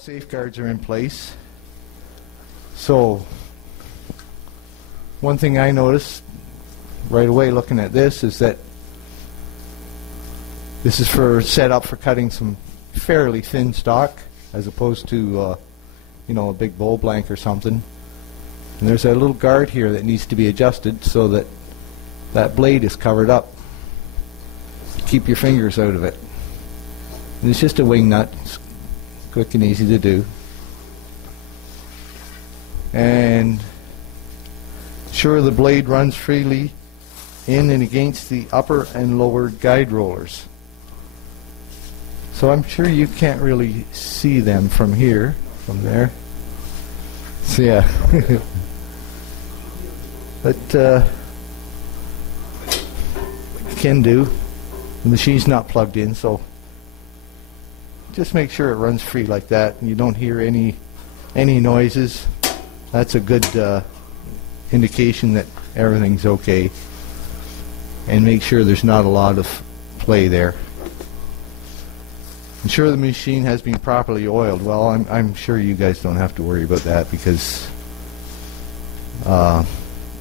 Safeguards are in place. So one thing I noticed right away looking at this is that this is set up for cutting some fairly thin stock as opposed to you know, a big bowl blank or something. And there's a little guard here that needs to be adjusted so that that blade is covered up. Keep your fingers out of it. And it's just a wing nut. It's quick and easy to do. And ensure the blade runs freely in and against the upper and lower guide rollers. So I'm sure you can't really see them from here, from there. So yeah. But you can do. The machine's not plugged in, so just make sure it runs free like that and you don't hear any noises. That's a good indication that everything's okay. And make sure there's not a lot of play there. Ensure the machine has been properly oiled. Well, I'm sure you guys don't have to worry about that because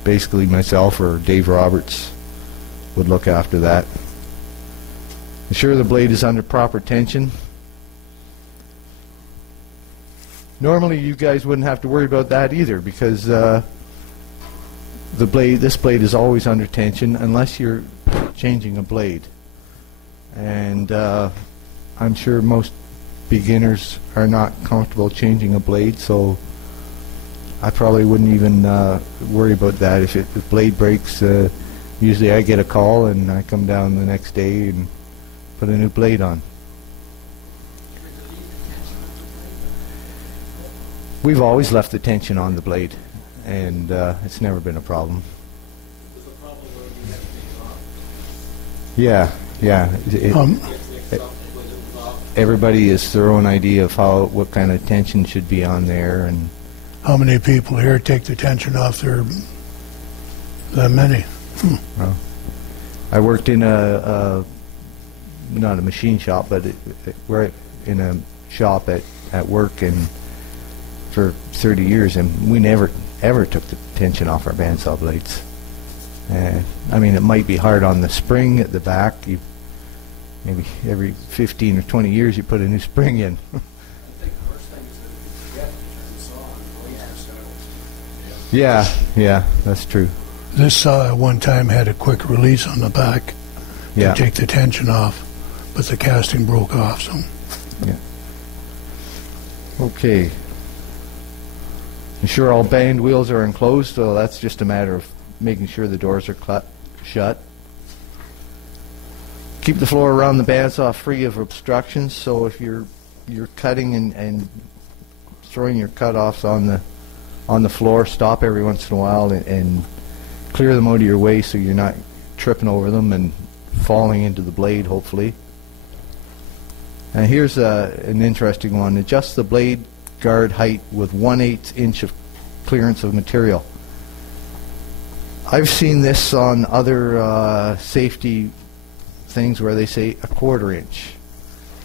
basically myself or Dave Roberts would look after that. Ensure the blade is under proper tension. Normally you guys wouldn't have to worry about that either because this blade is always under tension unless you're changing a blade. And I'm sure most beginners are not comfortable changing a blade, so I probably wouldn't even worry about that. If the blade breaks, usually I get a call and I come down the next day and put a new blade on. We've always left the tension on the blade, and it's never been a problem. Yeah, yeah. Everybody has their own idea of what kind of tension should be on there, and how many people here take the tension off there? That many. Well, I worked in not a machine shop, but we're in a shop at work and for 30 years, and we never ever took the tension off our bandsaw blades. I mean, it might be hard on the spring at the back. Maybe every 15 or 20 years you put a new spring in. Yeah, yeah, that's true. This saw at one time had a quick release on the back to take the tension off, but the casting broke off. So. Yeah. Okay. Ensure all band wheels are enclosed, so that's just a matter of making sure the doors are shut. Keep the floor around the bandsaw free of obstructions, so if you're cutting and throwing your cutoffs on the floor, stop every once in a while and clear them out of your way so you're not tripping over them and falling into the blade, hopefully. And here's an interesting one. Adjust the blade guard height with 1/8 inch of clearance of material. I've seen this on other safety things where they say 1/4 inch.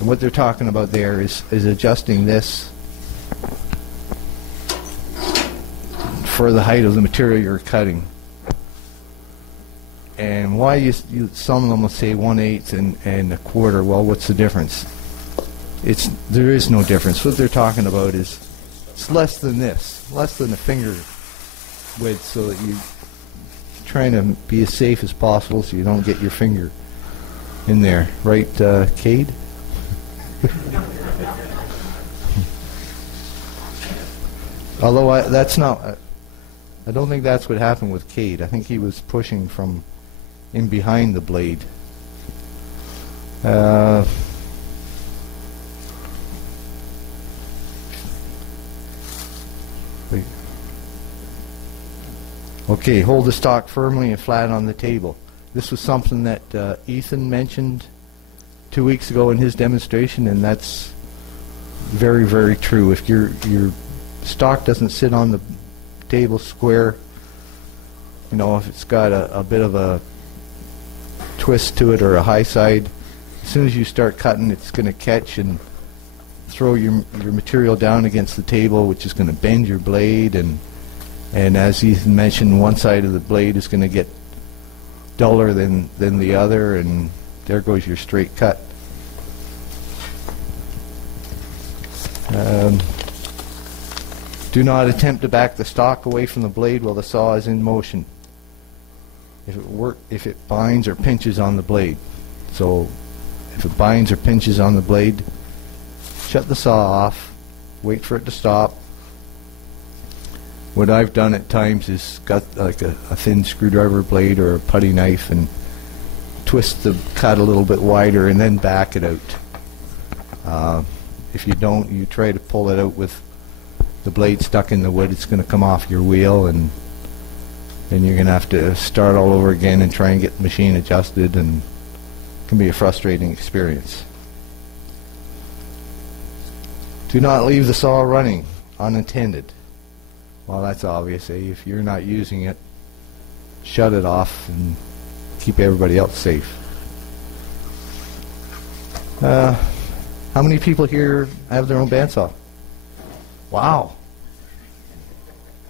And what they're talking about there is adjusting this for the height of the material you're cutting. And why some of them will say 1/8 and 1/4. Well, what's the difference? There is no difference. What they're talking about is it's less than this, less than a finger width, so that you're trying to be as safe as possible so you don't get your finger in there. Right, Cade? Although I don't think that's what happened with Cade. I think he was pushing from in behind the blade. Okay, hold the stock firmly and flat on the table. This was something that Ethan mentioned 2 weeks ago in his demonstration, and that's very, very true. If your stock doesn't sit on the table square, you know, if it's got a bit of a twist to it or a high side, as soon as you start cutting, it's going to catch and throw your material down against the table, which is going to bend your blade, and as Ethan mentioned, one side of the blade is going to get duller than the other, and there goes your straight cut. Do not attempt to back the stock away from the blade while the saw is in motion. If it binds or pinches on the blade. So if it binds or pinches on the blade, shut the saw off, wait for it to stop. What I've done at times is got like a thin screwdriver blade or a putty knife and twist the cut a little bit wider and then back it out. If you don't, you try to pull it out with the blade stuck in the wood, it's going to come off your wheel, and then you're going to have to start all over again and try and get the machine adjusted, and it can be a frustrating experience. Do not leave the saw running unattended. Well, that's obvious. If you're not using it, shut it off and keep everybody else safe. How many people here have their own bandsaw? Wow.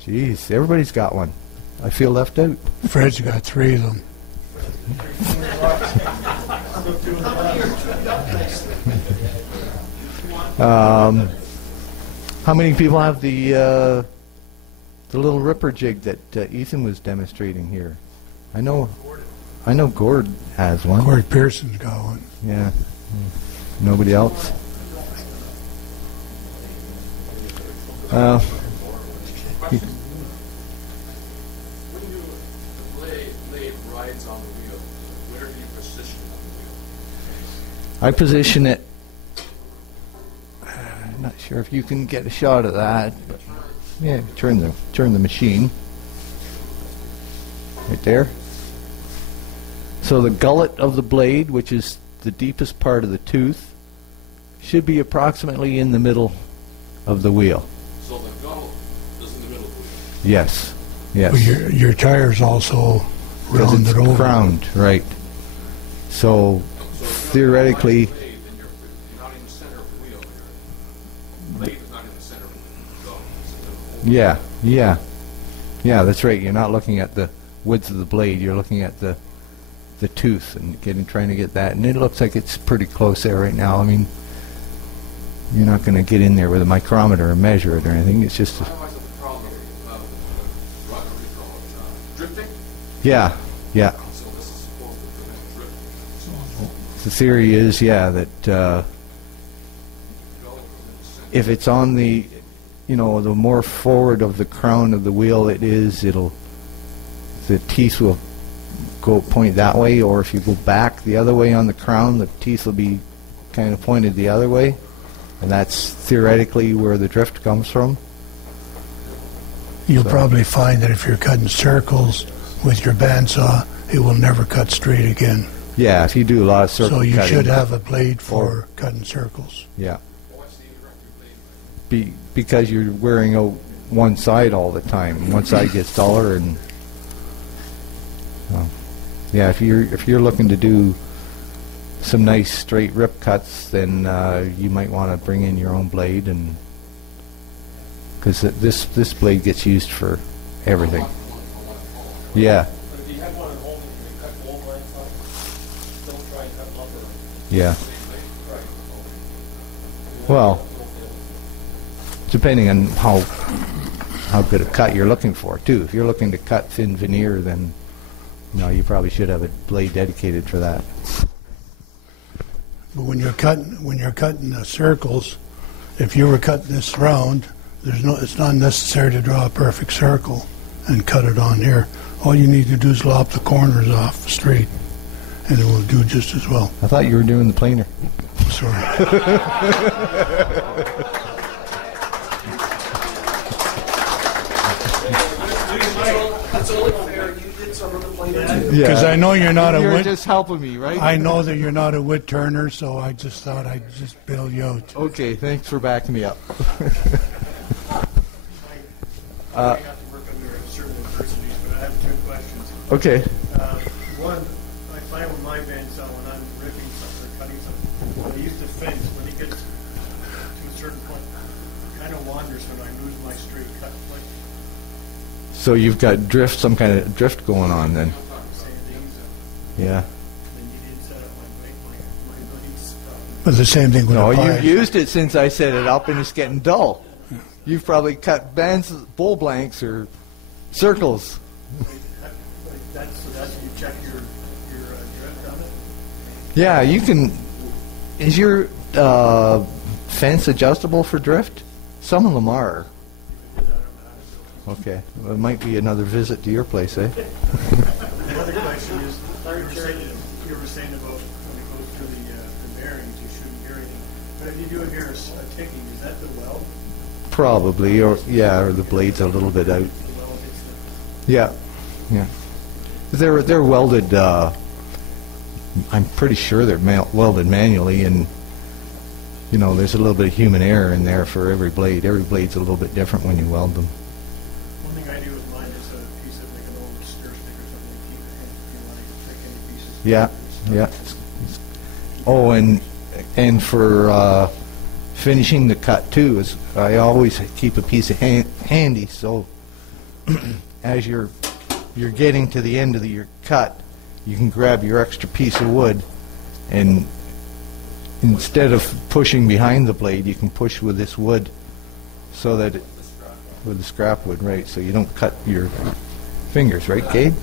Jeez, everybody's got one. I feel left out. Fred's got 3 of them. How many people have the little ripper jig that Ethan was demonstrating here? I know Gord has one. Gord Pearson's got one. Yeah. Nobody else? When the blade rides on the wheel, where do you position it on the wheel? I position it. I'm not sure if you can get a shot of that, but yeah, turn the machine right there. So the gullet of the blade, which is the deepest part of the tooth, should be approximately in the middle of the wheel. So the gullet is in the middle of the wheel? Yes. Yes. Well, your tire's also rounded it's over. Crowned, right. So theoretically, You're not in the center of the wheel. Your blade is not in the center of the gullet. It's in the whole. yeah, that's right. You're not looking at the width of the blade. You're looking at the tooth and trying to get that. And it looks like it's pretty close there right now. I mean, you're not going to get in there with a micrometer and measure it or anything. It's just drifting? Yeah. So this is supposed to prevent drifting. The theory is, that if it's on the more forward of the crown of the wheel the teeth will point that way, or if you go back the other way on the crown, the teeth will be kind of pointed the other way, and that's theoretically where the drift comes from. You'll probably find that if you're cutting circles with your bandsaw, it will never cut straight again. Yeah, if you do a lot of circle cutting. So you should have a blade or for cutting circles. Yeah. Because you're wearing out one side all the time. One side gets duller, and yeah, if you're looking to do some nice straight rip cuts, then you might want to bring in your own blade, and because this blade gets used for everything. Yeah. But if you have one at home and you cut wall lines, don't try and cut lumber. Yeah. Well, depending on how good a cut you're looking for, too. If you're looking to cut thin veneer, then you probably should have a blade dedicated for that. But when you're cutting the circles, if you were cutting this round, it's not necessary to draw a perfect circle and cut it on here. All you need to do is lop the corners off straight, and it will do just as well. I thought you were doing the planer. Sorry. That's only fair. You did some of the planer too. Because I know you're not a You're wit. just helping me, right? I know that you're not a wit turner, so I just thought I'd just bail you out. Okay, thanks for backing me up. I have to work under certain universities, but I have 2 questions. Okay. One, I find with my bandsaw when I'm ripping something or cutting something, I use the fence. When it gets to a kind of wanders when I lose my straight cut plate. So you've got drift, some kind of drift going on then. Sandings, Yeah. then you did set up my blades. But the same thing with No, a pie. you've used it since I set it up, and it's getting dull. You've probably cut bull blanks or circles. So that's you check your drift on it. Yeah, you can. Is your fence adjustable for drift? Some of them are. Okay, well, it might be another visit to your place, eh? The other question is, you were saying about when it goes to the bearings, you shouldn't hear anything. But if you do hear a ticking, is that the weld? Probably, or yeah, or the blade's a little bit out. The weld hits the... Yeah, yeah. They're welded. I'm pretty sure they're welded manually, and you know, there's a little bit of human error in there for every blade. Every blade's a little bit different when you weld them. One thing I do with mine is a piece of like an old stir stick or something to keep it in. If you want to pick any pieces. Yeah, yeah. Oh, and for finishing the cut too, is I always keep a piece of handy, so as you're getting to the end of your cut, you can grab your extra piece of wood, and instead of pushing behind the blade, you can push with this wood, so that with the scrap wood, right? So you don't cut your fingers, right, Gabe?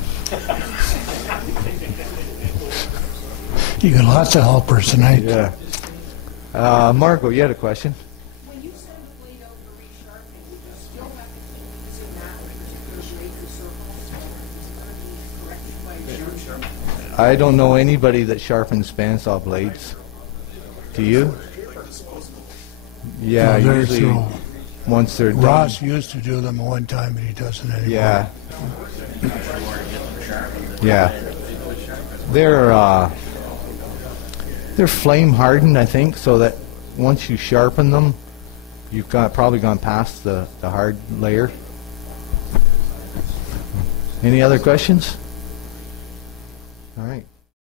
You got lots of helpers tonight. Yeah. Margot, you had a question? When you send the blade out for resharpening, would you still have to keep using that particular blade for circles? Or is it going to be corrected by your I don't know anybody that sharpens bandsaw blades. Do you? Yeah, No, usually once they're done. Ross used to do them one time, but he doesn't anymore. Yeah. Yeah. They're flame hardened, I think, so that once you sharpen them, you've probably gone past the hard layer. Any other questions? All right.